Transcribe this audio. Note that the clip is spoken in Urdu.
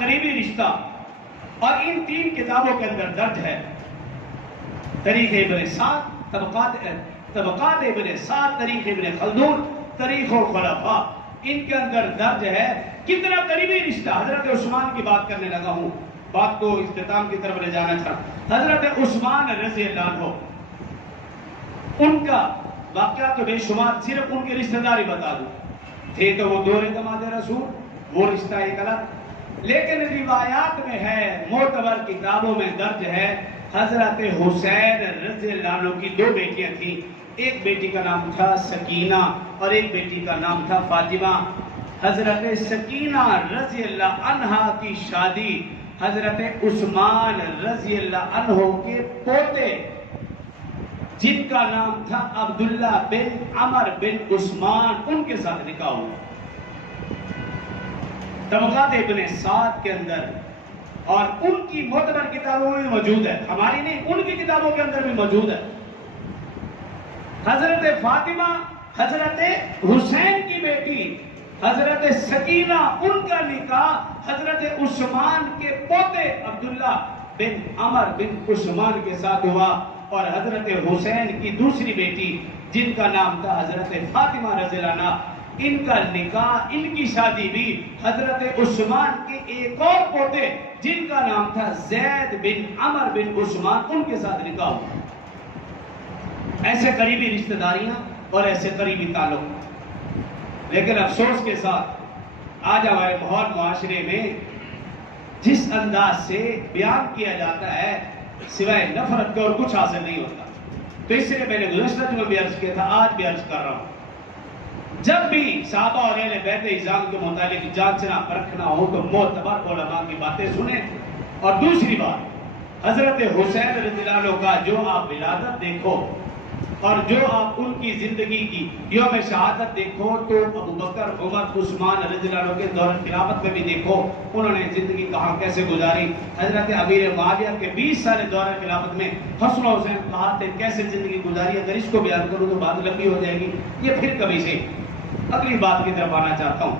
قریبی رشتہ اور ان 3 کتابوں کے اندر درج ہے. تاریخ ابن سعد، طبقات ابن سعد، تاریخ ابن خلدون، تاریخ الخلفاء، ان کے اندر درج ہے کتنا قریبی رشتہ. حضرت عثمان کی بات کرنے لگا ہوں، بات کو اختتام کی طرف لے جانا چاہتا. حضرت عثمان رضی اللہ عنہ، ان کا واقعہ تو بے شمار، صرف ان کی رشتہ داری بتا دوں. تھے تو وہ 2 داماد رسول، وہ رشتہ ایک الگ، لیکن روایات میں ہے، معتبر کتابوں میں درج ہے، حضرت حسین رضی اللہ عنہ کی 2 بیٹیاں تھیں. ایک بیٹی کا نام تھا سکینہ اور ایک بیٹی کا نام تھا فاطمہ. حضرت سکینہ رضی اللہ عنہا کی شادی حضرت عثمان رضی اللہ عنہ کے پوتے جن کا نام تھا عبداللہ بن عمر بن عثمان، ان کے ساتھ نکاح ہوا. طبقات ابن سعد کے اندر اور ان کی معتبر کتابوں میں موجود ہے، ہماری نہیں، ان کی کتابوں کے اندر بھی موجود ہے. حضرت فاطمہ حضرت حسین کی بیٹی حضرت سکینہ، ان کا نکاح حضرت عثمان کے پوتے عبداللہ بن عمر بن عثمان کے ساتھ ہوا. اور حضرت حسین کی دوسری بیٹی جن کا نام تھا حضرت فاطمہ رضی اللہ عنہ، ان کا نکاح، ان کی شادی بھی حضرت عثمان کے ایک اور پوتے جن کا نام تھا زید بن عمر بن عثمان، ان کے ساتھ نکاح ہوا. ایسے قریبی رشتہ داریاں اور ایسے قریبی تعلق. لیکن افسوس کے ساتھ آج ہمارے ماحول معاشرے میں جس انداز سے بیان کیا جاتا ہے، سوائے نفرت کے اور کچھ حاصل نہیں ہوتا. تو اس لیے میں نے گزشتہ جمعہ بھی عرض کیا تھا، آج بھی عرض کر رہا ہوں، جب بھی صحابہ اور اہل بیت اعظام کے متعلق جانچنا پرکھنا ہو تو معتبر علماء کی باتیں سنیں. اور دوسری بات، حضرت حسین رضی اللہ عنہ کا جو آپ ولادت دیکھو اور جو آپ ان کی زندگی کی یوم شہادت دیکھو، تو ابو بکر، عمر، عثمان رضی اللہ عنہ کے دور خلافت میں بھی دیکھو انہوں نے زندگی کہاں کیسے گزاری. حضرت امیر معاویہ کے 20 سال دور خلافت میں حسن و حسین کہاں تھے، کیسے زندگی گزاری. اگر اس کو بیان کروں تو بات لمبی ہو جائے گی. یہ پھر کبھی سے اگلی بات کی طرف آنا چاہتا ہوں.